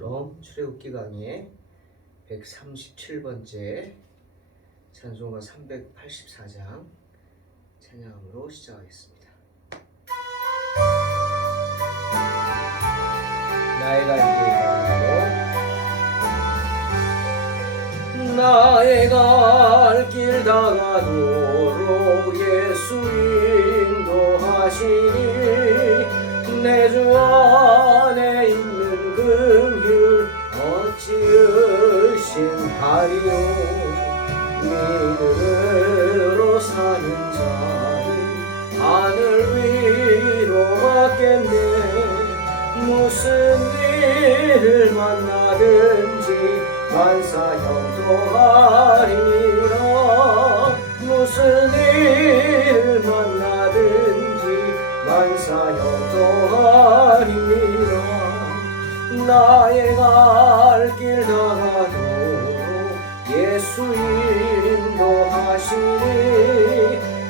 샬롬. 출애굽기 강의 137번째 찬송가 384장 찬양으로 시작하겠습니다. 나의 갈 길 다가도록 예수 인도하시니 내 주 안에 있는 긍휼 어찌 의심하리요. 믿음으로 사는 자는 하늘 위로 갔겠네. 무슨 일을 만나든지 만사형통하리라. 무슨 일을 만나든지 만사형통하리라. 나의 갈 길 다가도록 예수 인도하시니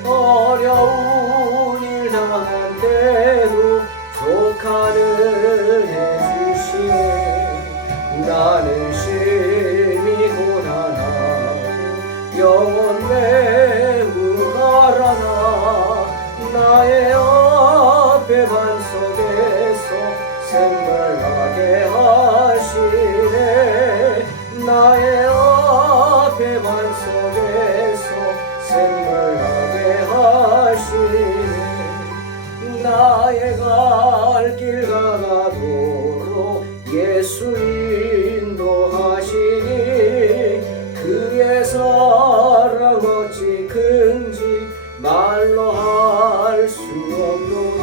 어려운 일 당한 때도 족하는 해주시네. 나는 심히 고난하고 영원 매우 가라나. 나의 앞에 반석에서 샘물나게 하시네. 나의 앞에 반석에서 샘물나게 하시네. 나의 갈 길 가도록 예수 인도하시니 그의 사랑 어찌 큰지 말로 할 수 없노라.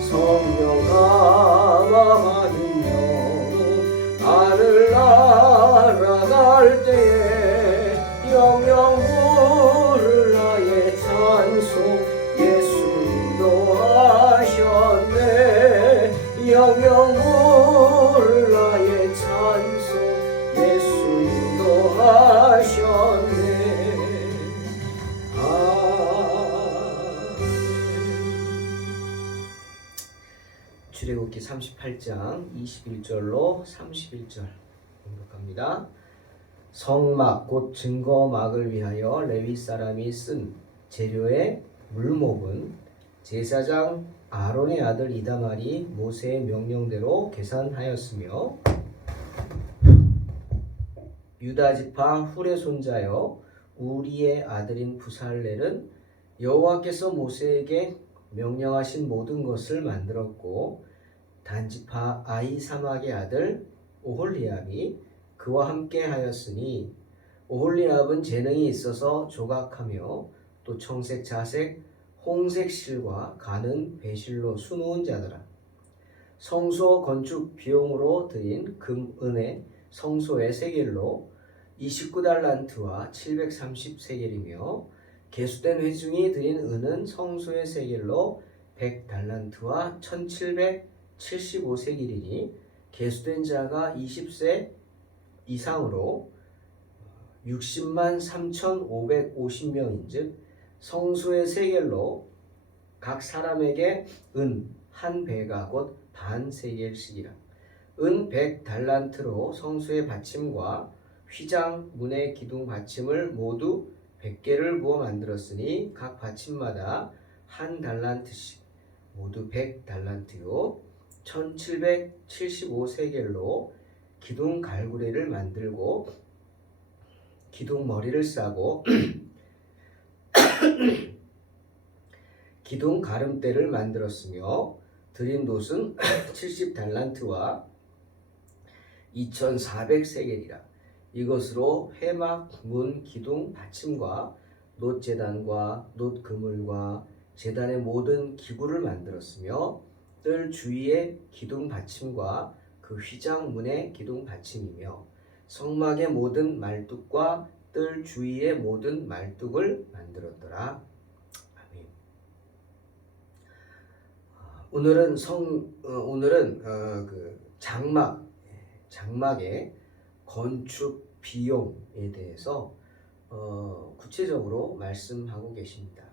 성령 감화받은 영혼 하늘나라 갈 때에 영영 부를 나의 찬송 예수 인도하셨네. 영영 부를 나의 찬송 예수 인도하셨네. 출애굽기 38장 21절로 31절 공독합니다. 성막 곧 증거막을 위하여 레위 사람이 쓴 재료의 물목은 제사장 아론의 아들 이다말이 모세의 명령대로 계산하였으며 유다 지파 훌의 손자여 우리의 아들인 부살렐은 여호와께서 모세에게 명령하신 모든 것을 만들었고 단지파 아히사막의 아들 오홀리압이 그와 함께 하였으니 오홀리압은 재능이 있어서 조각하며 또 청색, 자색, 홍색 실과 가는 배실로 수놓은 자더라. 성소 건축 비용으로 드린 금, 은의 성소의 세겔로 29달란트와 730세겔이며 계수된 회중이 드린 은은 성소의 세겔로 100달란트와 1775세겔이니 계수된 자가 20세 이상으로 60만 3,550명인즉 성소의 세겔로 각 사람에게 은 한 배가 곧 반 세겔씩이라. 은 100달란트로 성소의 받침과 휘장 문의 기둥 받침을 모두 100개를 부어 만들었으니 각 받침마다 한 달란트씩 모두 100달란트요 1775세겔로 기둥 갈구리를 만들고 기둥 머리를 싸고 기둥 가름대를 만들었으며 드린 돛은 70달란트와 2400세겔이라. 이것으로 회막 문 기둥 받침과 놋 제단과 놋 그물과 제단의 모든 기구를 만들었으며 뜰 주위의 기둥 받침과 그 휘장 문의 기둥 받침이며 성막의 모든 말뚝과 뜰 주위의 모든 말뚝을 만들었더라. 아멘. 오늘은 그 장막의 건축 비용에 대해서 구체적으로 말씀하고 계십니다.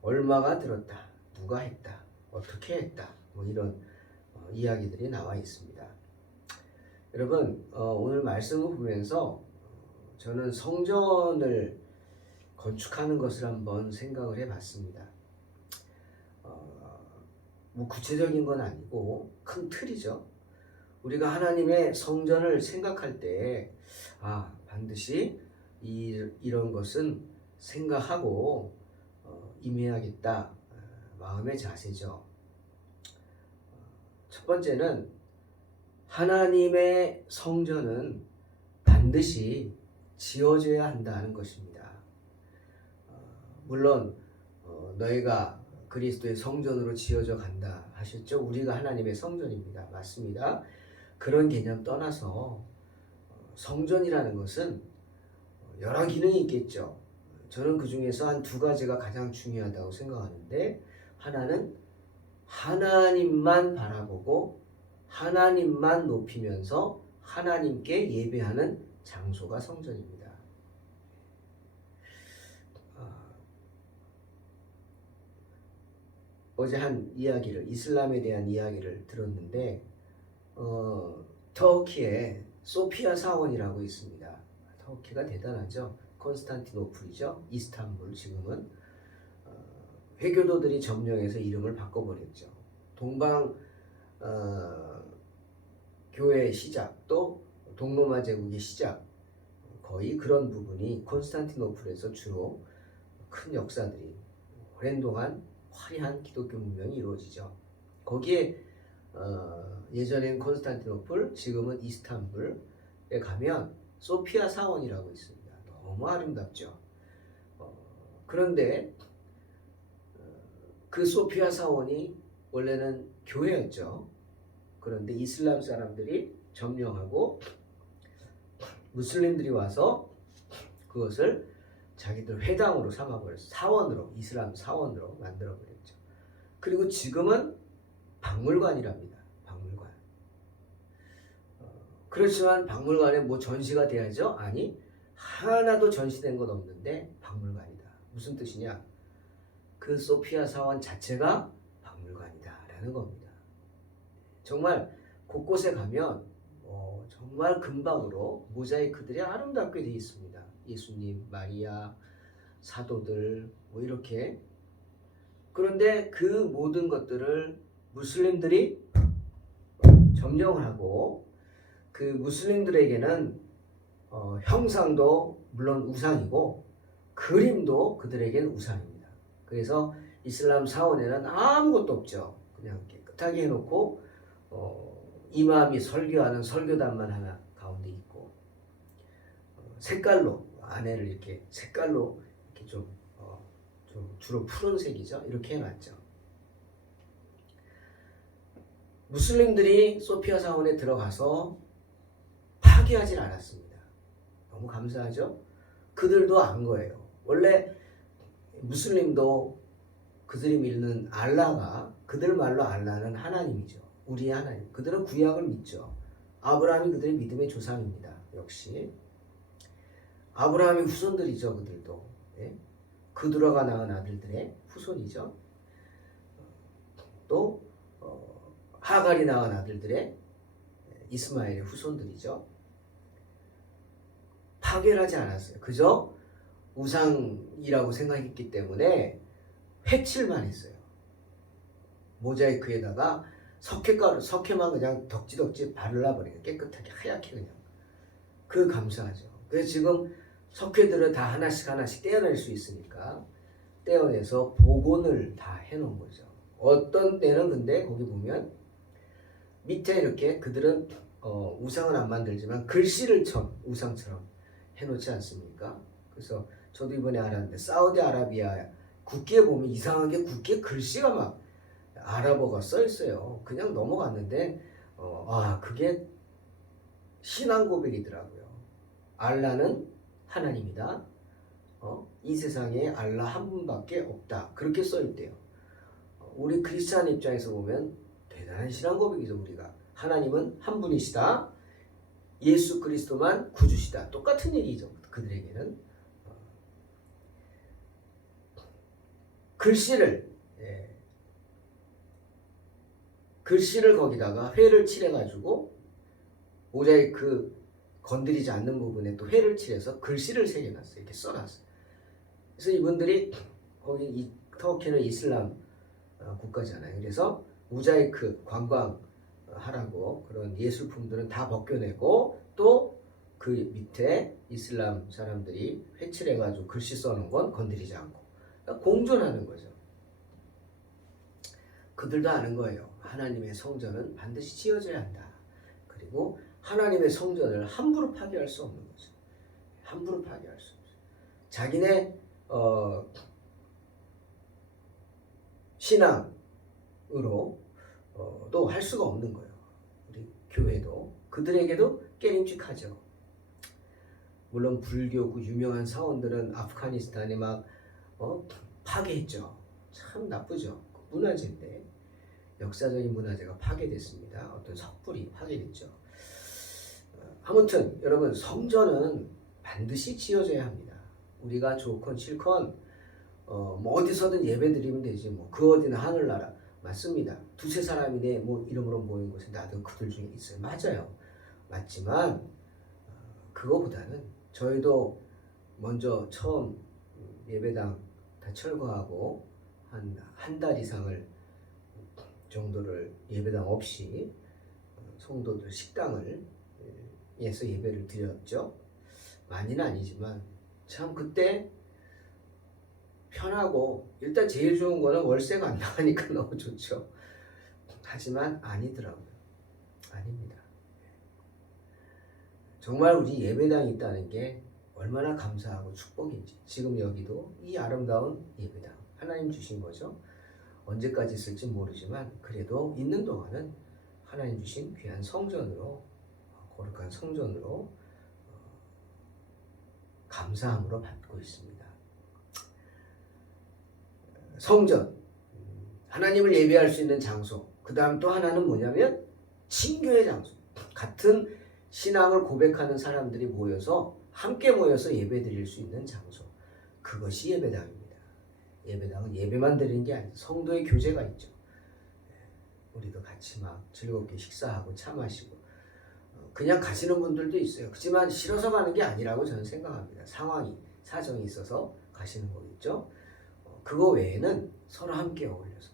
얼마가 들었다, 누가 했다, 어떻게 했다, 뭐 이런 이야기들이 나와 있습니다. 여러분 오늘 말씀을 보면서 저는 성전을 건축하는 것을 한번 생각을 해봤습니다. 뭐 구체적인 건 아니고 큰 틀이죠. 우리가 하나님의 성전을 생각할 때 반드시 이런 것은 생각하고 임해야겠다 마음의 자세죠. 첫 번째는 하나님의 성전은 반드시 지어져야 한다는 것입니다. 물론 너희가 그리스도의 성전으로 지어져 간다 하셨죠. 우리가 하나님의 성전입니다. 맞습니다. 그런 개념 떠나서 성전이라는 것은 여러 기능이 있겠죠. 저는 그 중에서 한 두 가지가 가장 중요하다고 생각하는데, 하나는 하나님만 바라보고 하나님만 높이면서 하나님께 예배하는 장소가 성전입니다. 어제 한 이야기를, 이슬람에 대한 이야기를 들었는데 터키에 소피아 사원이라고 있습니다. 터키가 대단하죠. 콘스탄티노플이죠. 이스탄불 지금은 회교도들이 점령해서 이름을 바꿔버렸죠. 동방 교회의 시작, 또 동로마 제국의 시작, 거의 그런 부분이 콘스탄티노플에서 주로 큰 역사들이 오랜 동안 화려한 기독교 문명이 이루어지죠. 거기에 예전엔 콘스탄티노플, 지금은 이스탄불에 가면 소피아 사원이라고 있습니다. 너무 아름답죠. 그런데 그 소피아 사원이 원래는 교회였죠. 그런데 이슬람 사람들이 점령하고 무슬림들이 와서 그것을 자기들 회당으로 삼아버렸어요. 사원으로, 이슬람 사원으로 만들어버렸죠. 그리고 지금은 박물관이랍니다. 박물관. 그렇지만 박물관에 뭐 전시가 돼야죠? 아니, 하나도 전시된 것 없는데 박물관이다. 무슨 뜻이냐? 그 소피아 사원 자체가 박물관이다 라는 겁니다. 정말 곳곳에 가면 정말 금방으로 모자이크들이 아름답게 되어 있습니다. 예수님, 마리아, 사도들 뭐 이렇게. 그런데 그 모든 것들을 무슬림들이 점령을 하고, 그 무슬림들에게는 형상도 물론 우상이고 그림도 그들에게는 우상입니다. 그래서 이슬람 사원에는 아무것도 없죠. 그냥 깨끗하게 해놓고 이마음이 설교하는 설교단만 하나 가운데 있고, 색깔로 안에를 이렇게 색깔로 이렇게 좀 주로 푸른색이죠. 이렇게 해놨죠. 무슬림들이 소피아 사원에 들어가서 파괴하진 않았습니다. 너무 감사하죠. 그들도 안 거예요. 원래 무슬림도 그들이 믿는 알라가, 그들 말로 알라는 하나님이죠. 우리의 하나님. 그들은 구약을 믿죠. 아브라함이 그들의 믿음의 조상입니다. 역시 아브라함의 후손들이죠. 그들도 그두라가 낳은 아들들의 후손이죠. 또 하갈이 낳은 아들들의 이스마엘의 후손들이죠. 파괴를 하지 않았어요. 그저 우상이라고 생각했기 때문에 해칠만 했어요. 모자이크에다가 석회만 그냥 덕지덕지 발라버리고 깨끗하게 하얗게 그냥. 그 감사하죠. 그래서 지금 석회들을 다 하나씩 떼어낼 수 있으니까 떼어내서 복원을 다 해놓은 거죠. 어떤 때는 근데 거기 보면 밑에 이렇게 그들은 우상은 안 만들지만 글씨를 우상처럼 해놓지 않습니까? 그래서 저도 이번에 알았는데 사우디아라비아 국기에 보면 이상하게 국기에 글씨가 막 아랍어가 써 있어요. 그냥 넘어갔는데 그게 신앙 고백이더라고요. 알라는 하나님이다. 이 세상에 알라 한 분밖에 없다. 그렇게 써 있대요. 우리 크리스찬 입장에서 보면 대단한 신앙 고백이죠. 우리가 하나님은 한 분이시다. 예수 그리스도만 구주시다. 똑같은 얘기죠. 그들에게는 글씨를 거기다가 회를 칠해가지고 모자이크 건드리지 않는 부분에 또 회를 칠해서 글씨를 새겨놨어요. 이렇게 써놨어요. 그래서 이분들이 거기 터키는 이슬람 국가잖아요. 그래서 모자이크 관광하라고 그런 예술품들은 다 벗겨내고 또 그 밑에 이슬람 사람들이 회칠해가지고 글씨 써놓은 건 건드리지 않고 그러니까 공존하는 거죠. 그들도 아는 거예요. 하나님의 성전은 반드시 지어져야 한다. 그리고 하나님의 성전을 함부로 파괴할 수 없는 거죠. 함부로 파괴할 수 없어요. 자기네 신앙으로 또 할 수가 없는 거예요. 우리 교회도 그들에게도 깨림칙하죠. 물론 불교 그 유명한 사원들은 아프가니스탄에 막 파괴했죠. 참 나쁘죠. 문화재인데 역사적인 문화재가 파괴됐습니다. 어떤 석불이 파괴됐죠. 아무튼 여러분 성전은 반드시 지어져야 합니다. 우리가 좋건 싫건 뭐 어디서든 예배 드리면 되지 뭐 그 어디나 하늘나라 맞습니다. 두세 사람이 내 뭐 이름으로 모인 곳에 나도 그들 중에 있어요. 맞아요. 맞지만 그거보다는 저희도 먼저 처음 예배당 다 철거하고 한 달 이상을 정도를 예배당 없이 성도들 식당을 에서 예배를 드렸죠. 많이는 아니지만 참 그때 편하고 일단 제일 좋은 거는 월세가 안 나가니까 너무 좋죠. 하지만 아니더라고요. 아닙니다. 정말 우리 예배당이 있다는 게 얼마나 감사하고 축복인지 지금 여기도 이 아름다운 예배당 하나님 주신 거죠. 언제까지 있을지 모르지만 그래도 있는 동안은 하나님 주신 귀한 성전으로 거룩한 성전으로 감사함으로 받고 있습니다. 성전, 하나님을 예배할 수 있는 장소. 그 다음 또 하나는 뭐냐면 친교의 장소. 같은 신앙을 고백하는 사람들이 모여서 함께 모여서 예배 드릴 수 있는 장소. 그것이 예배당입니다. 예배당은 예배만 드리는 게 아니죠. 성도의 교제가 있죠. 우리도 같이 막 즐겁게 식사하고 차 마시고 그냥 가시는 분들도 있어요. 그렇지만 싫어서 가는 게 아니라고 저는 생각합니다. 상황이, 사정이 있어서 가시는 거겠죠. 그거 외에는 서로 함께 어울려서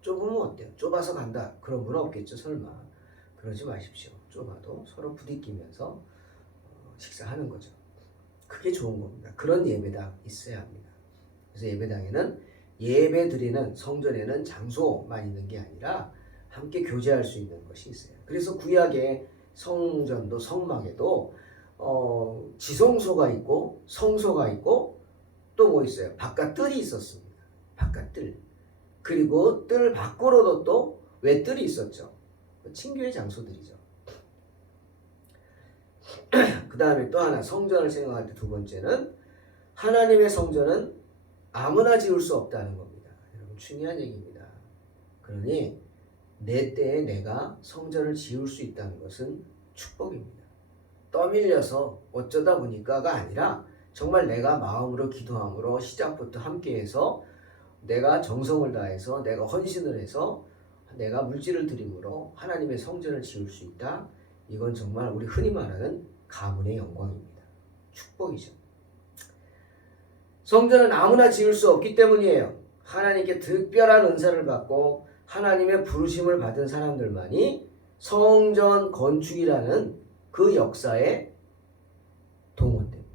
좁으면 어때요? 좁아서 간다. 그런 분 없겠죠. 설마. 그러지 마십시오. 좁아도 서로 부딪히면서 식사하는 거죠. 그게 좋은 겁니다. 그런 예배당 있어야 합니다. 그래서 예배당에는 예배 드리는 성전에는 장소만 있는 게 아니라 함께 교제할 수 있는 것이 있어요. 그래서 구약의 성전도 성막에도 지성소가 있고 성소가 있고 또 뭐 있어요? 바깥 뜰이 있었습니다. 바깥 뜰. 그리고 뜰 밖으로도 또 외뜰이 있었죠. 친교의 장소들이죠. 그 다음에 또 하나 성전을 생각할 때 두 번째는 하나님의 성전은 아무나 지을 수 없다는 겁니다. 여러분 중요한 얘기입니다. 그러니 내 때에 내가 성전을 지을 수 있다는 것은 축복입니다. 떠밀려서 어쩌다 보니까가 아니라 정말 내가 마음으로 기도함으로 시작부터 함께해서 내가 정성을 다해서 내가 헌신을 해서 내가 물질을 드림으로 하나님의 성전을 지을 수 있다. 이건 정말 우리 흔히 말하는 가문의 영광입니다. 축복이죠. 성전은 아무나 지을 수 없기 때문이에요. 하나님께 특별한 은사를 받고 하나님의 부르심을 받은 사람들만이 성전 건축이라는 그 역사에 동원됩니다.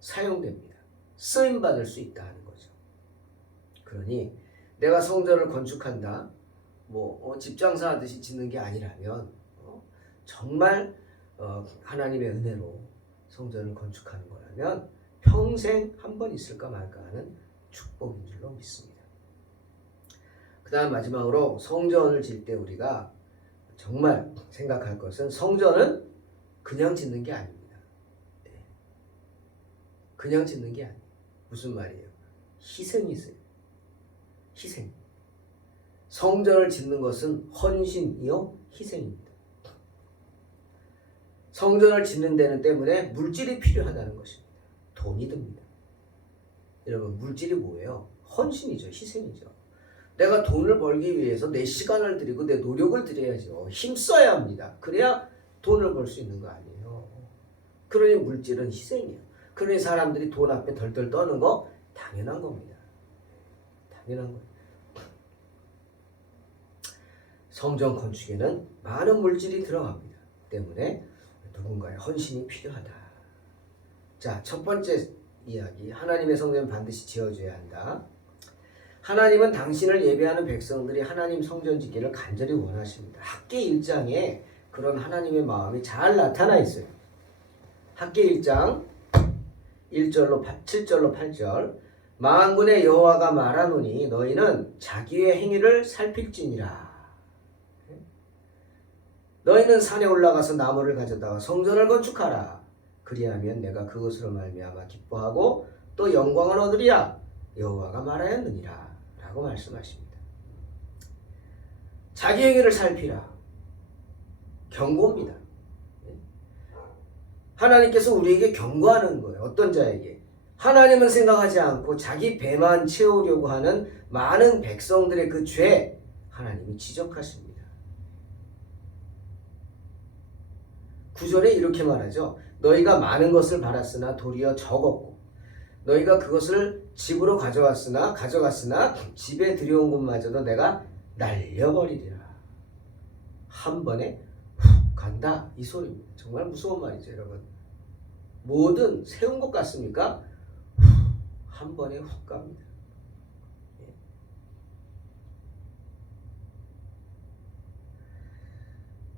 사용됩니다. 쓰임받을 수 있다 하는 거죠. 그러니 내가 성전을 건축한다. 집 장사 하듯이 짓는 게 아니라면 정말 하나님의 은혜로 성전을 건축하는 거라면 평생 한 번 있을까 말까 하는 축복인 줄로 믿습니다. 그 다음 마지막으로 성전을 지을 때 우리가 정말 생각할 것은 성전은 그냥 짓는 게 아닙니다. 그냥 짓는 게 아니에요. 무슨 말이에요? 희생이 있어요. 희생. 성전을 짓는 것은 헌신이요 희생입니다. 성전을 짓는 데는 때문에 물질이 필요하다는 것입니다. 돈이 듭니다. 여러분 물질이 뭐예요? 헌신이죠. 희생이죠. 내가 돈을 벌기 위해서 내 시간을 들이고 내 노력을 들여야죠. 힘써야 합니다. 그래야 돈을 벌 수 있는 거 아니에요. 그러니 물질은 희생이에요. 그러니 사람들이 돈 앞에 덜덜 떠는 거 당연한 겁니다. 당연한 거예요. 성전 건축에는 많은 물질이 들어갑니다. 때문에 누군가의 헌신이 필요하다. 자, 첫 번째 이야기. 하나님의 성전은 반드시 지어줘야 한다. 하나님은 당신을 예배하는 백성들이 하나님 성전 짓기를 간절히 원하십니다. 학계 1장에 그런 하나님의 마음이 잘 나타나 있어요. 학계 1장 1절로 7절로 8절. 만군의 여호와가 말하노니 너희는 자기의 행위를 살필지니라. 너희는 산에 올라가서 나무를 가져다가 성전을 건축하라. 그리하면 내가 그것으로 말미암아 기뻐하고 또 영광을 얻으리라. 여호와가 말하였느니라. 라고 말씀하십니다. 자기 행위를 살피라. 경고입니다. 하나님께서 우리에게 경고하는 거예요. 어떤 자에게? 하나님은 생각하지 않고 자기 배만 채우려고 하는 많은 백성들의 그 죄, 하나님이 지적하십니다. 9절에 이렇게 말하죠. 너희가 많은 것을 바랐으나 도리어 적었고 너희가 그것을 집으로 가져갔으나 집에 들여온 것마저도 내가 날려버리리라. 한 번에 훅 간다. 이 소리입니다. 정말 무서운 말이죠, 여러분. 뭐든 세운 것 같습니까? 한 번에 훅 갑니다.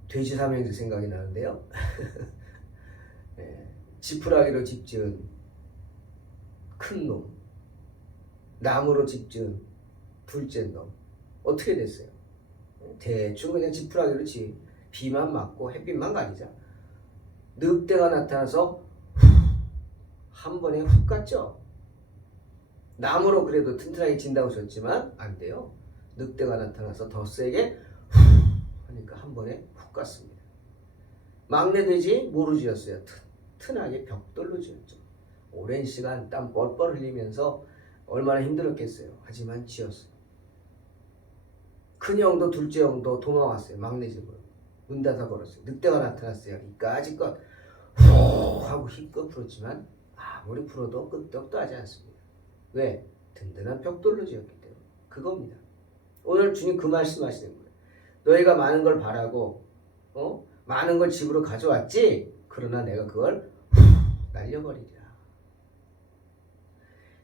돼지 삼형제 생각이 나는데요. 지푸라기로 집 지은 큰 놈, 나무로 집 지은 둘째 놈, 어떻게 됐어요? 대충 그냥 지푸라기로 비만 맞고 햇빛만 가리자. 늑대가 나타나서 한 번에 훅 갔죠. 나무로 그래도 튼튼하게 진다고 쳤지만 안 돼요. 늑대가 나타나서 더 세게 하니까 한 번에 훅 갔습니다. 막내 돼지 뭐로 지었어요? 튼튼하게 벽돌로 지었죠. 오랜 시간 땀 뻘뻘 흘리면서 얼마나 힘들었겠어요. 하지만 지었어요. 큰 형도 둘째 형도 도망왔어요. 막내 집으로. 문 닫아 걸었어요. 늑대가 나타났어요. 이까짓것 후 하고 힘껏 풀었지만 아무리 풀어도 끄떡도 하지 않습니다. 왜? 든든한 벽돌로 지었기 때문에. 그겁니다. 오늘 주님 그 말씀하시는 거예요. 너희가 많은 걸 바라고 많은 걸 집으로 가져왔지? 그러나 내가 그걸 날려버리리라.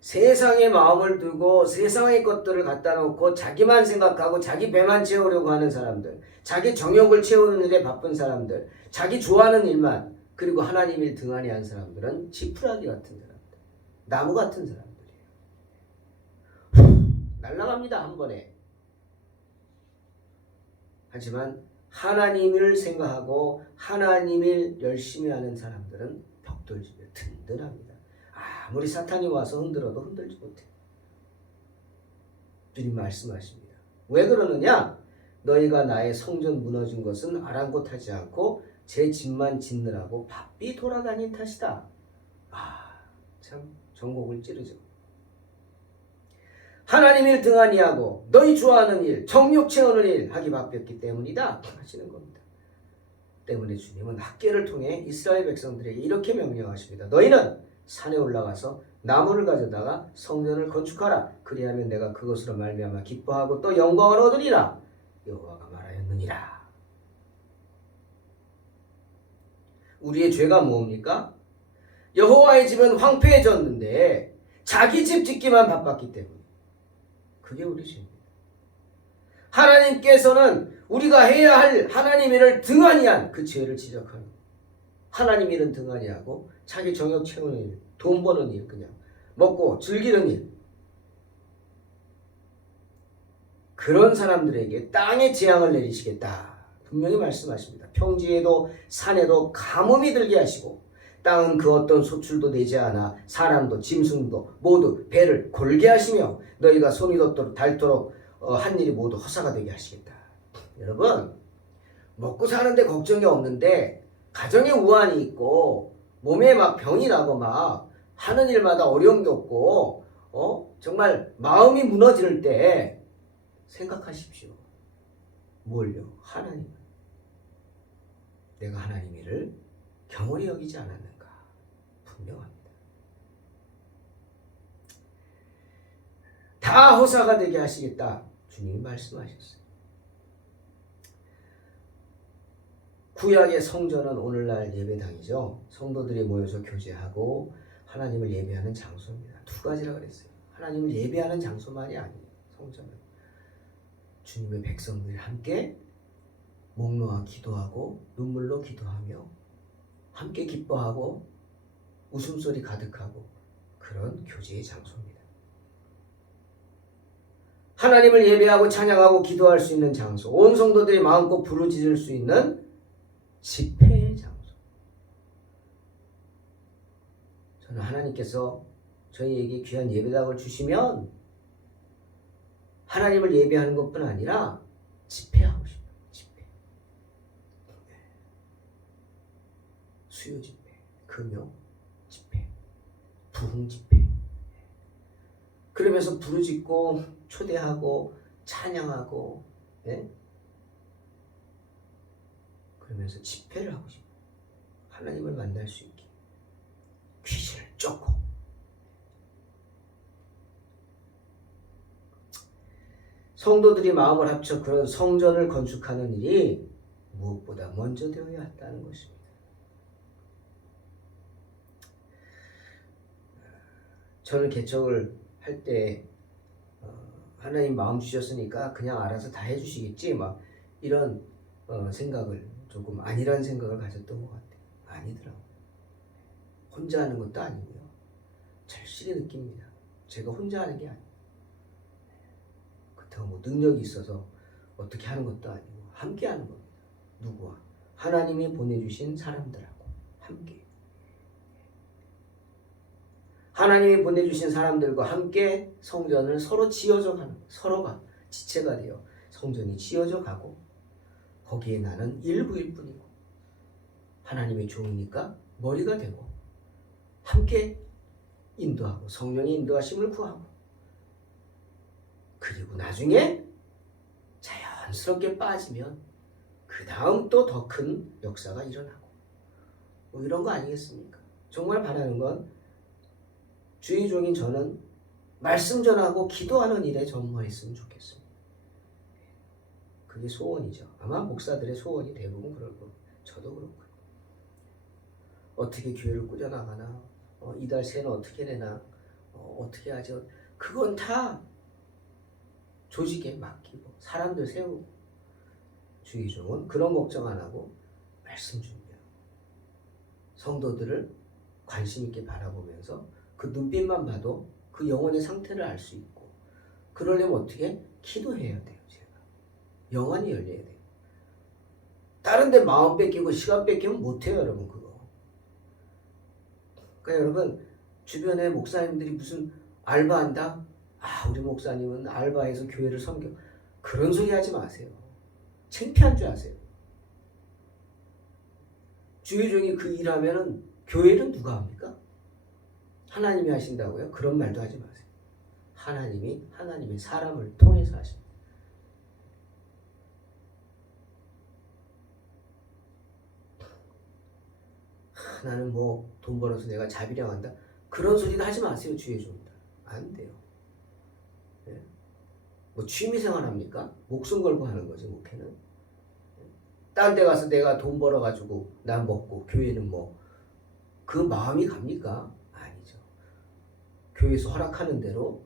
세상에 마음을 두고 세상의 것들을 갖다 놓고 자기만 생각하고 자기 배만 채우려고 하는 사람들, 자기 정욕을 채우는 일에 바쁜 사람들, 자기 좋아하는 일만, 그리고 하나님 일 등한히 한 사람들은 지푸라기 같은 사람들, 나무 같은 사람들이에요. 날아갑니다, 한 번에. 하지만 하나님을 생각하고 하나님을 열심히 하는 사람들은 벽돌집에 든든합니다. 아무리 사탄이 와서 흔들어도 흔들지 못해요. 주님 말씀하십니다. 왜 그러느냐? 너희가 나의 성전 무너진 것은 아랑곳하지 않고 제 집만 짓느라고 바삐 돌아다닌 탓이다. 참 전곡을 찌르죠. 하나님 일 등한히 하고 너희 좋아하는 일, 정욕 채우는 일 하기 바빴기 때문이다 하시는 겁니다. 때문에 주님은 학계를 통해 이스라엘 백성들에게 이렇게 명령하십니다. 너희는 산에 올라가서 나무를 가져다가 성전을 건축하라. 그리하면 내가 그것으로 말미암아 기뻐하고 또 영광을 얻으리라. 여호와가 말하였느니라. 우리의 죄가 뭡니까? 여호와의 집은 황폐해졌는데 자기 집 짓기만 바빴기 때문에. 그게 우리 죄입니다. 하나님께서는 우리가 해야 할 하나님 일을 등한히 한 그 죄를 지적하는 거예요. 하나님 일은 등한히 하고 자기 정욕 채우는 일, 돈 버는 일, 그냥 먹고 즐기는 일, 그런 사람들에게 땅에 재앙을 내리시겠다 분명히 말씀하십니다. 평지에도 산에도 가뭄이 들게 하시고 땅은 그 어떤 소출도 내지 않아 사람도 짐승도 모두 배를 골게 하시며 너희가 손이 닳도록 한 일이 모두 허사가 되게 하시겠다. 여러분, 먹고 사는데 걱정이 없는데 가정에 우환이 있고 몸에 막 병이 나고 막 하는 일마다 어려운 게 없고 정말 마음이 무너질 때 생각하십시오. 뭘요? 하나님. 내가 하나님 일을 경홀히 여기지 않았는가? 분명합니다. 다 호사가 되게 하시겠다. 주님이 말씀하셨어요. 구약의 성전은 오늘날 예배당이죠. 성도들이 모여서 교제하고 하나님을 예배하는 장소입니다. 두 가지라 그랬어요. 하나님을 예배하는 장소만이 아니에요. 성전은 주님의 백성들이 함께 목 놓아 기도하고 눈물로 기도하며 함께 기뻐하고 웃음소리 가득하고 그런 교제의 장소입니다. 하나님을 예배하고 찬양하고 기도할 수 있는 장소, 온 성도들이 마음껏 부르짖을 수 있는 집회의 장소. 저는 하나님께서 저희에게 귀한 예배당을 주시면 하나님을 예배하는 것뿐 아니라 집회하고 싶어요. 집회. 수요 집회, 금요 집회, 부흥 집회. 그러면서 부르짖고 초대하고 찬양하고, 예? 그러면서 집회를 하고 싶어요. 하나님을 만날 수 있게 귀신을 쫓고. 성도들이 마음을 합쳐 그런 성전을 건축하는 일이 무엇보다 먼저 되어야 한다는 것입니다. 저는 개척을 할 때 하나님 마음 주셨으니까 그냥 알아서 다 해주시겠지 막 이런 생각을 조금 아니라는 생각을 가졌던 것 같아요. 아니더라고요. 혼자 하는 것도 아니고요. 절실히 느낍니다. 제가 혼자 하는 게 아니에요. 그렇다고 뭐 능력이 있어서 어떻게 하는 것도 아니고 함께 하는 겁니다. 누구와? 하나님이 보내주신 사람들하고 함께. 하나님이 보내주신 사람들과 함께 성전을 서로 지어져 가는, 서로가 지체가 되어 성전이 지어져 가고 거기에 나는 일부일 뿐이고 하나님의 종이니까 머리가 되고 함께 인도하고 성령의 인도하심을 구하고 그리고 나중에 자연스럽게 빠지면 그 다음 또 더 큰 역사가 일어나고 뭐 이런 거 아니겠습니까? 정말 바라는 건 주의 종인 저는 말씀 전하고 기도하는 일에 전무했으면 좋겠습니다. 그게 소원이죠. 아마 목사들의 소원이 대부분 그럴 거고 저도 그렇고요. 어떻게 교회를 꾸려나가나, 이달 새는 어떻게 내나, 어떻게 하죠. 그건 다 조직에 맡기고 사람들 세우고 주의 종은 그런 걱정 안 하고 말씀 준비하고 성도들을 관심 있게 바라보면서 그 눈빛만 봐도 그 영혼의 상태를 알 수 있고 그러려면 어떻게? 기도해야 돼요. 제가 영안이 열려야 돼요. 다른 데 마음 뺏기고 시간 뺏기면 못해요. 여러분 그거. 그러니까 여러분 주변에 목사님들이 무슨 알바한다? 아 우리 목사님은 알바해서 교회를 섬겨. 그런 소리 하지 마세요. 창피한 줄 아세요? 주의 종이 그 일하면은 교회는 누가 합니까? 하나님이 하신다고요? 그런 말도 하지 마세요. 하나님이 하나님의 사람을 통해서 하십니다. 나는 뭐 돈 벌어서 내가 자비량 한다. 그런 소리도 하지 마세요. 주의 종들. 안 돼요. 네? 뭐 취미생활 합니까? 목숨 걸고 하는 거지 목회는. 딴 데 가서 내가 돈 벌어가지고 난 먹고 교회는 뭐 그 마음이 갑니까? 아니죠. 교회에서 허락하는 대로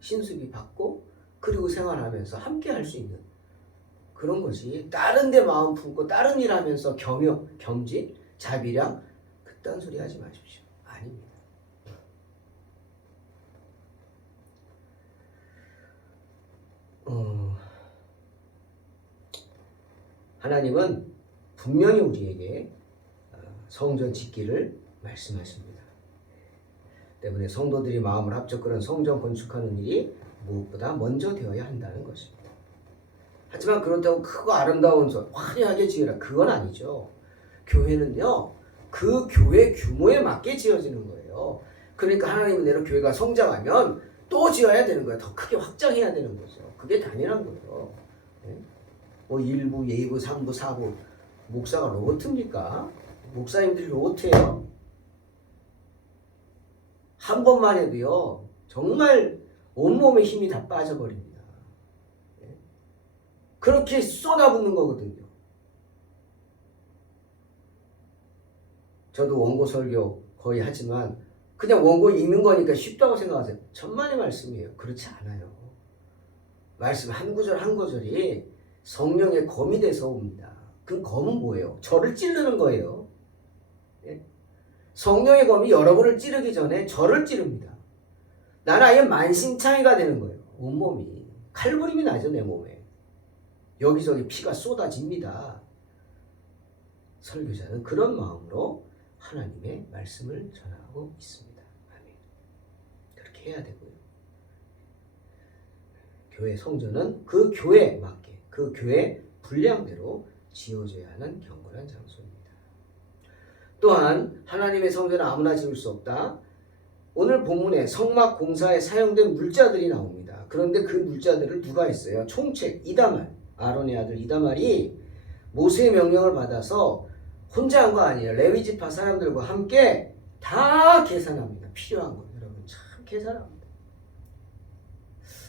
신수비 받고 그리고 생활하면서 함께 할 수 있는 그런 것이 다른 데 마음 품고 다른 일 하면서 겸직, 자비량 그딴 소리 하지 마십시오. 아닙니다. 하나님은 분명히 우리에게 성전 짓기를 말씀하십니다. 때문에 성도들이 마음을 합쳐 그런 성전 건축하는 일이 무엇보다 먼저 되어야 한다는 것입니다. 하지만 그렇다고 크고 아름다운 화려하게 지으라 그건 아니죠. 교회는요 그 교회 규모에 맞게 지어지는 거예요. 그러니까 하나님은 내로 교회가 성장하면 또 지어야 되는 거예요. 더 크게 확장해야 되는 거죠. 그게 당연한 거예요. 예? 뭐 1부, 2부, 3부, 4부 목사가 로봇입니까? 목사님들이 로봇이에요. 한 번만 해도요. 정말 온몸에 힘이 다 빠져버립니다. 예? 그렇게 쏟아붓는 거거든요. 저도 원고 설교 거의 하지만 그냥 원고 읽는 거니까 쉽다고 생각하세요. 천만의 말씀이에요. 그렇지 않아요. 말씀 한 구절 한 구절이 성령의 검이 돼서 옵니다. 그 검은 뭐예요? 저를 찌르는 거예요. 예? 성령의 검이 여러분을 찌르기 전에 저를 찌릅니다. 나는 아예 만신창이가 되는 거예요. 온몸이. 칼부림이 나죠, 내 몸에. 여기저기 피가 쏟아집니다. 설교자는 그런 마음으로 하나님의 말씀을 전하고 있습니다. 아멘. 그렇게 해야 되고요. 교회 성전은 그 교회에 맞게 그 교회 분량대로 지어져야 하는 경건한 장소입니다. 또한 하나님의 성전은 아무나 지을 수 없다. 오늘 본문에 성막 공사에 사용된 물자들이 나옵니다. 그런데 그 물자들을 누가 했어요? 총책 이다말, 아론의 아들 이다말이 모세의 명령을 받아서 혼자 한 거 아니에요. 레위 지파 사람들과 함께 다 계산합니다. 필요한 거. 여러분 참 계산합니다.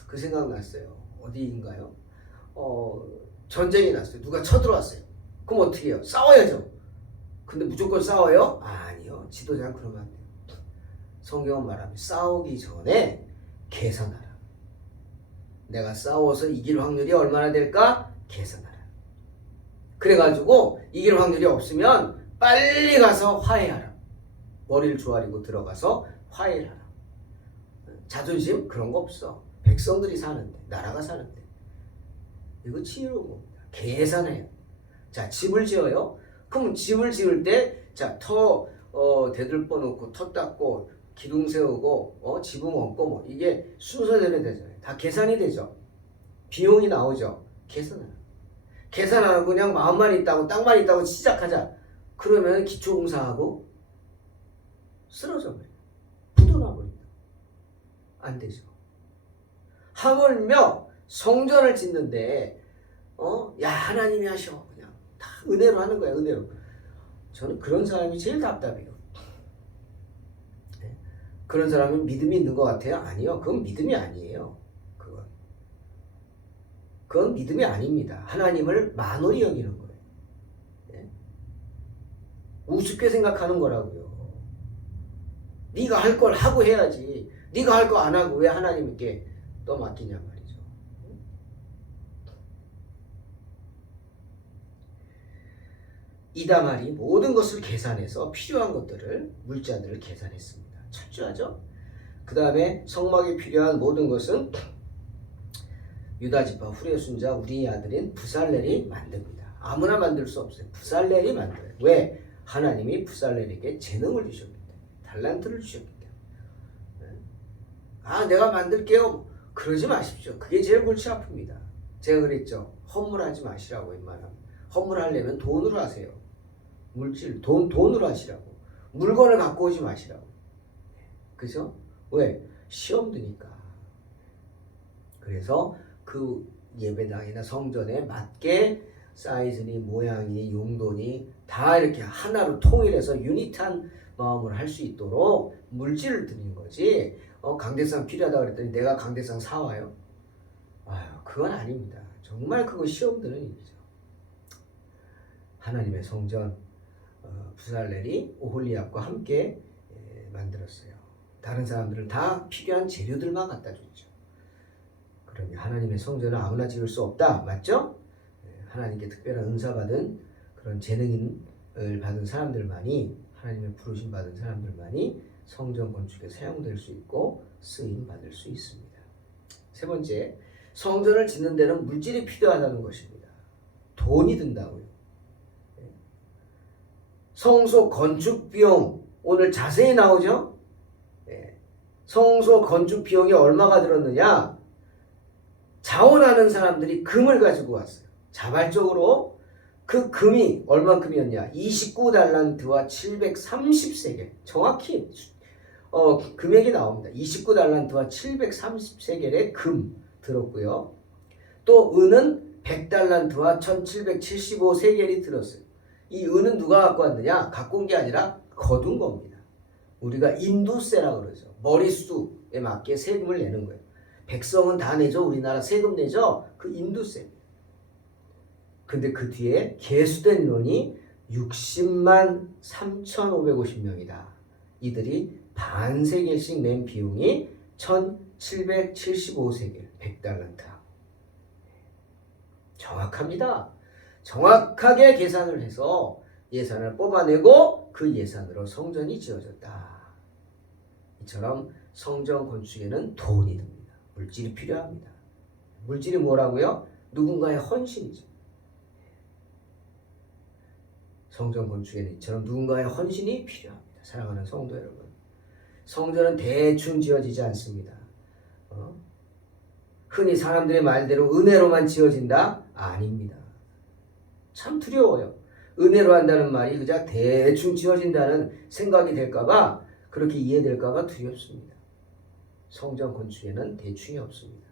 그 생각 났어요. 어디인가요? 전쟁이 났어요. 누가 쳐들어왔어요. 그럼 어떻게 해요? 싸워야죠. 근데 무조건 싸워요? 아니요. 지도자는 그러면 안 돼요. 성경은 말합니다. 싸우기 전에 계산하라. 내가 싸워서 이길 확률이 얼마나 될까? 계산하라. 그래가지고 이길 확률이 없으면 빨리 가서 화해하라. 머리를 조아리고 들어가서 화해를 하라. 자존심? 그런 거 없어. 백성들이 사는데, 나라가 사는데. 이거 치유로 봅니다. 계산해요. 자, 집을 지어요? 그럼 집을 지을 때, 자, 대들보 놓고, 터 닦고, 기둥 세우고, 지붕 얹고, 뭐, 이게 순서대로 되잖아요. 다 계산이 되죠. 비용이 나오죠. 계산하라. 계산 안 하고 그냥 마음만 있다고, 땅만 있다고 시작하자. 그러면 기초공사하고 쓰러져 버려요. 부도나 버립니다. 안 되죠. 하물며 성전을 짓는데 야 하나님이 하셔. 그냥 다 은혜로 하는 거야. 은혜로. 저는 그런 사람이 제일 답답해요. 네? 그런 사람은 믿음이 있는 것 같아요? 아니요. 그건 믿음이 아니에요. 그건 믿음이 아닙니다. 하나님을 만홀히 여기는 거예요. 네? 우습게 생각하는 거라고요. 네가 할 걸 하고 해야지. 네가 할 거 안 하고 왜 하나님께 떠맡기냐 말이죠. 이다말이 모든 것을 계산해서 필요한 것들을 물자들을 계산했습니다. 철저하죠? 그 다음에 성막에 필요한 모든 것은 유다지파 후레 순자 우리의 아들인 부살렐이 만듭니다. 아무나 만들 수 없어요. 부살렐이 만들어요. 왜? 하나님이 부살렐에게 재능을 주셨기 때문에, 달란트를 주셨기 때문에. 내가 만들게요. 그러지 마십시오. 그게 제일 골치 아픕니다. 제가 그랬죠. 허물하지 마시라고 웬만하면. 허물하려면 돈으로 하세요. 물질, 돈으로 하시라고. 물건을 갖고 오지 마시라고. 그죠? 왜? 시험 드니까. 그래서 그 예배당이나 성전에 맞게 사이즈니 모양이 용도니 다 이렇게 하나로 통일해서 유니트한 마음으로 할 수 있도록 물질을 드리는 거지. 강대상 필요하다 그랬더니 내가 강대상 사와요? 그건 아닙니다. 정말 그거 시험 드는 일이죠. 하나님의 성전 부살렐이 오홀리압과 함께 만들었어요. 다른 사람들은 다 필요한 재료들만 갖다 줬죠. 그러니 하나님의 성전은 아무나 지을 수 없다. 맞죠? 하나님께 특별한 은사받은 그런 재능을 받은 사람들만이, 하나님의 부르심 받은 사람들만이 성전 건축에 사용될 수 있고 쓰임 받을 수 있습니다. 세 번째, 성전을 짓는 데는 물질이 필요하다는 것입니다. 돈이 든다고요. 성소 건축 비용 오늘 자세히 나오죠? 성소 건축 비용이 얼마가 들었느냐? 자원하는 사람들이 금을 가지고 왔어요. 자발적으로. 그 금이 얼만큼이었냐? 29달란트와 730세겔. 정확히 금액이 나옵니다. 29달란트와 730세겔의 금 들었고요. 또 은은 100달란트와 1775세겔이 들었어요. 이 은은 누가 갖고 왔느냐? 갖고 온 게 아니라 거둔 겁니다. 우리가 인두세라고 그러죠. 머릿수에 맞게 세금을 내는 거예요. 백성은 다 내죠. 우리나라 세금 내죠. 그 인두세입니다. 근데 그 뒤에 계수된 인원이 60만 3,550명이다. 이들이 반세겔씩 낸 비용이 1775세겔, 100달란트. 정확합니다. 정확하게 계산을 해서 예산을 뽑아내고 그 예산으로 성전이 지어졌다. 이처럼 성전 건축에는 돈이 듭니다. 물질이 필요합니다. 물질이 뭐라고요? 누군가의 헌신이죠. 성전 건축에는 이처럼 누군가의 헌신이 필요합니다. 사랑하는 성도 여러분. 성전은 대충 지어지지 않습니다. 흔히 사람들의 말대로 은혜로만 지어진다? 아닙니다. 참 두려워요. 은혜로 한다는 말이 그냥 대충 지어진다는 생각이 될까봐, 그렇게 이해될까봐 두렵습니다. 성전 건축에는 대충이 없습니다.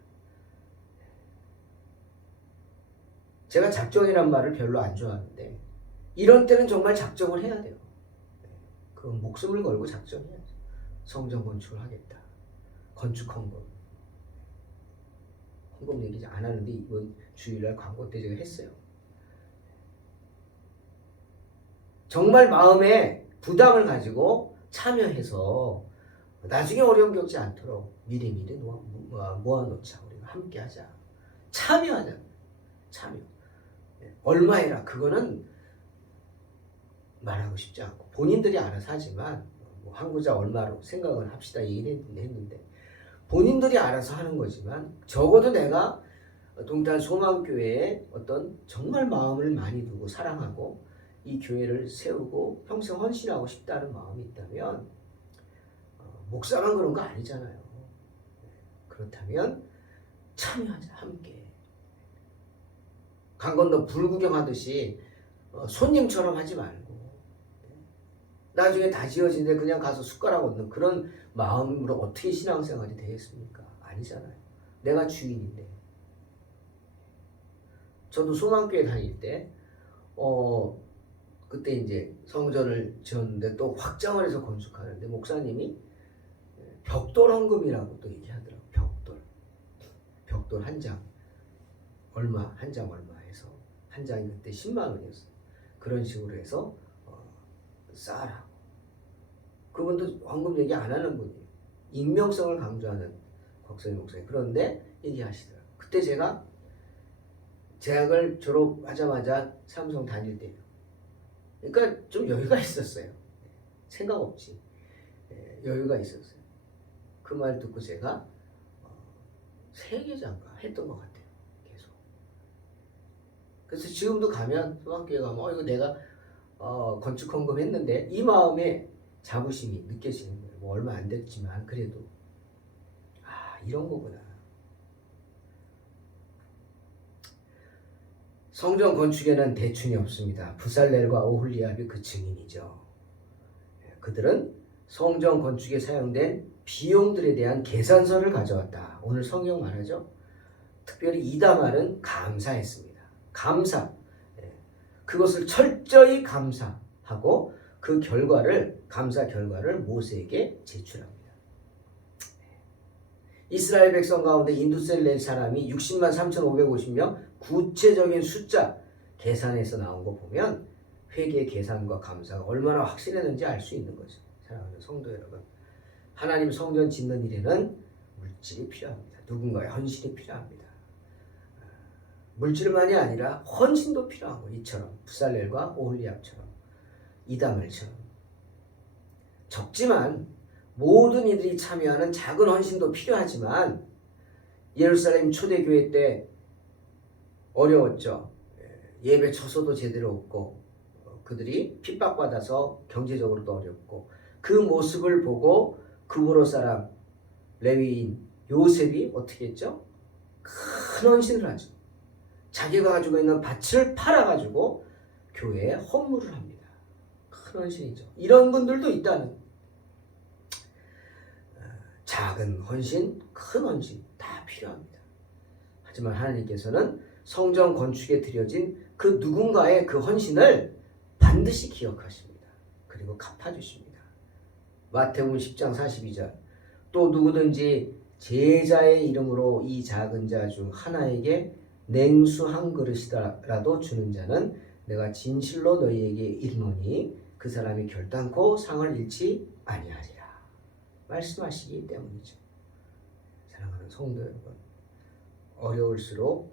제가 작정이란 말을 별로 안 좋아하는데 이런 때는 정말 작정을 해야 돼요. 그 목숨을 걸고 작정해야죠. 성전 건축을 하겠다. 건축 헌금. 헌금 얘기 안 하는데 이번 주일날 광고 때 제가 했어요. 정말 마음에 부담을 가지고 참여해서 나중에 어려움 겪지 않도록 미리미리 모아놓자. 우리가 함께하자. 참여하자. 참여. 얼마 해라. 그거는 말하고 싶지 않고 본인들이 알아서 하지만 한 구자 얼마로 생각을 합시다 얘기를 했는데 본인들이 알아서 하는 거지만 적어도 내가 동탄 소망교회에 어떤 정말 마음을 많이 두고 사랑하고 이 교회를 세우고 평생 헌신하고 싶다는 마음이 있다면 목사만 그런 거 아니잖아요. 그렇다면 참여하자. 함께. 강 건너 불구경하듯이 손님처럼 하지 말고 나중에 다 지어지는데 그냥 가서 숟가락 얹는 그런 마음으로 어떻게 신앙생활이 되겠습니까? 아니잖아요. 내가 주인인데. 저도 소망교회 다닐 때 그때 이제 성전을 지었는데 또 확장을 해서 건축하는데 목사님이 벽돌 헌금이라고 또 얘기하더라고요. 벽돌 한 장 얼마, 한 장 얼마 해서 한 장이 그때 10만 원이었어요. 그런 식으로 해서 쌓으라고. 그분도 헌금 얘기 안 하는 분이에요. 익명성을 강조하는 곽선희 목사님. 그런데 얘기하시더라고요. 그때 제가 대학을 졸업하자마자 삼성 다닐 때예요. 그러니까 좀 여유가 있었어요. 생각 없이 여유가 있었어요. 그 말 듣고 제가 3개장가 했던 것 같아요. 계속. 그래서 지금도 가면 소망교회 가면 이거 내가 건축 헌금 했는데 이 마음에 자부심이 느껴지는 거예요. 뭐 얼마 안 됐지만 그래도 이런 거구나. 성전 건축에는 대충이 없습니다. 부살렐과 오홀리압이 그 증인이죠. 그들은 성전 건축에 사용된 비용들에 대한 계산서를 가져왔다. 오늘 성경 말하죠. 특별히 이다말은 감사했습니다. 감사. 그것을 철저히 감사하고 그 감사 결과를 모세에게 제출합니다. 이스라엘 백성 가운데 인두세를 낼 사람이 60만 3,550명, 구체적인 숫자 계산해서 나온 거 보면 회개 계산과 감사가 얼마나 확실했는지 알 수 있는 거죠. 사랑하는 성도 여러분, 하나님 성전 짓는 일에는 물질이 필요합니다. 누군가의 헌신이 필요합니다. 물질만이 아니라 헌신도 필요하고, 이처럼 부살렐과 오홀리압처럼 이다말처럼 적지만 모든 이들이 참여하는 작은 헌신도 필요하지만 예루살렘 초대교회 때 어려웠죠. 예배 처소도 제대로 없고 그들이 핍박받아서 경제적으로도 어렵고 그 모습을 보고 그보로 사람 레위인 요셉이 어떻게 했죠? 큰 헌신을 하죠. 자기가 가지고 있는 밭을 팔아가지고 교회에 헌물을 합니다. 큰 헌신이죠. 이런 분들도 있다는. 작은 헌신, 큰 헌신 다 필요합니다. 하지만 하나님께서는 성전 건축에 드려진 그 누군가의 그 헌신을 반드시 기억하십니다. 그리고 갚아주십니다. 마태복음 10장 42절 또 누구든지 제자의 이름으로 이 작은 자 중 하나에게 냉수 한 그릇이라도 주는 자는 내가 진실로 너희에게 이르노니 그 사람이 결단코 상을 잃지 아니하리라 말씀하시기 때문이죠. 사랑하는 성도 여러분, 어려울수록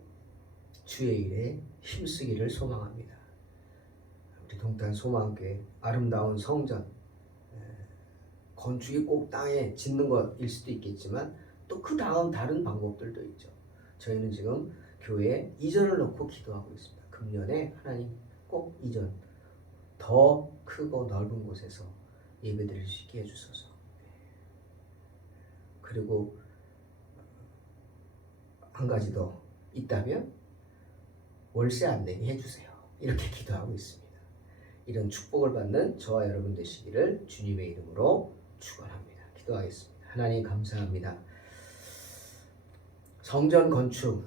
주의 일에 힘쓰기를 소망합니다. 우리 동탄 소망교회 아름다운 성전 건축이 꼭 땅에 짓는 것일 수도 있겠지만 또 그 다음 다른 방법들도 있죠. 저희는 지금 교회에 이전을 놓고 기도하고 있습니다. 금년에 하나님 꼭 이전 더 크고 넓은 곳에서 예배드릴 수 있게 해주소서. 그리고 한 가지 더 있다면 월세 안 내게 해주세요. 이렇게 기도하고 있습니다. 이런 축복을 받는 저와 여러분 되시기를 주님의 이름으로 축원합니다. 기도하겠습니다. 하나님 감사합니다. 성전 건축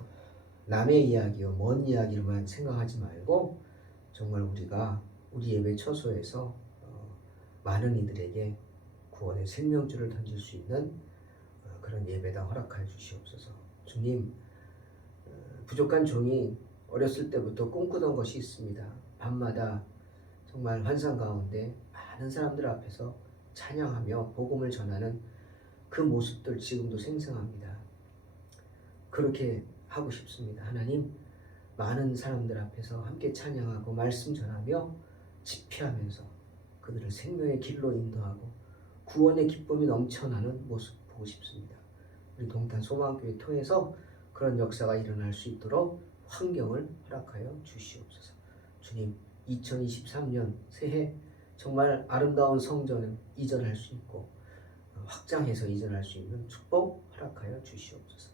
남의 이야기요 먼 이야기로만 생각하지 말고 정말 우리가 우리 예배 처소에서 많은 이들에게 구원의 생명줄을 던질 수 있는 그런 예배다 허락하여 주시옵소서. 주님, 부족한 종이 어렸을 때부터 꿈꾸던 것이 있습니다. 밤마다 정말 환상 가운데 많은 사람들 앞에서 찬양하며 복음을 전하는 그 모습들 지금도 생생합니다. 그렇게 하고 싶습니다. 하나님, 많은 사람들 앞에서 함께 찬양하고 말씀 전하며 집회하면서 그들을 생명의 길로 인도하고 구원의 기쁨이 넘쳐나는 모습 보고 싶습니다. 우리 동탄 소망교회 통해서 그런 역사가 일어날 수 있도록 환경을 허락하여 주시옵소서. 주님, 2023년 새해 정말 아름다운 성전을 이전할 수 있고 확장해서 이전할 수 있는 축복 허락하여 주시옵소서.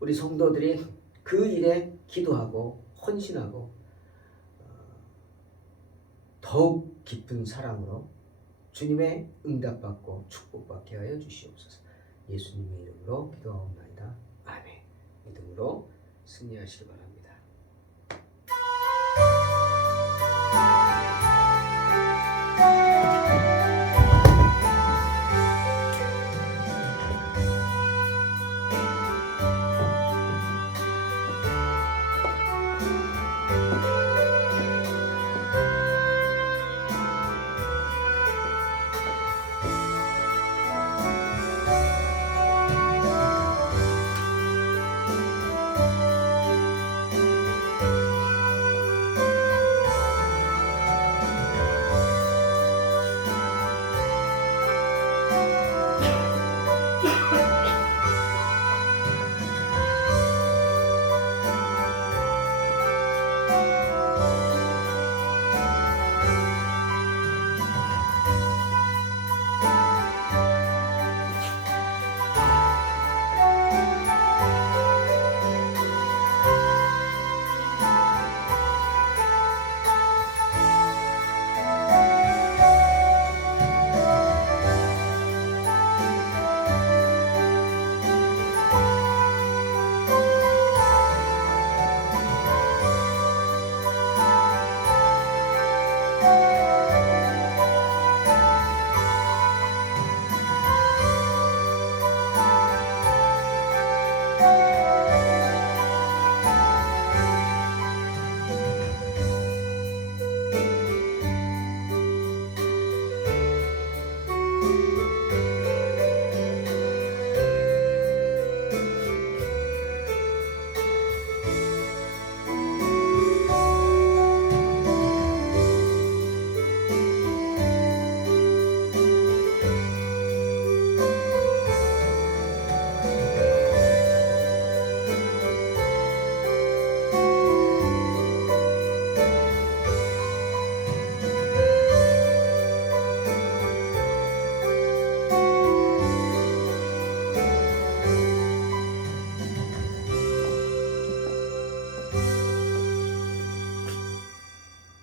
우리 성도들이 그 일에 기도하고 헌신하고 더욱 깊은 사랑으로 주님의 응답받고 축복받게 하여 주시옵소서. 예수님의 이름으로 기도하옵나이다. 아멘. 믿음으로 승리하시기 바랍니다.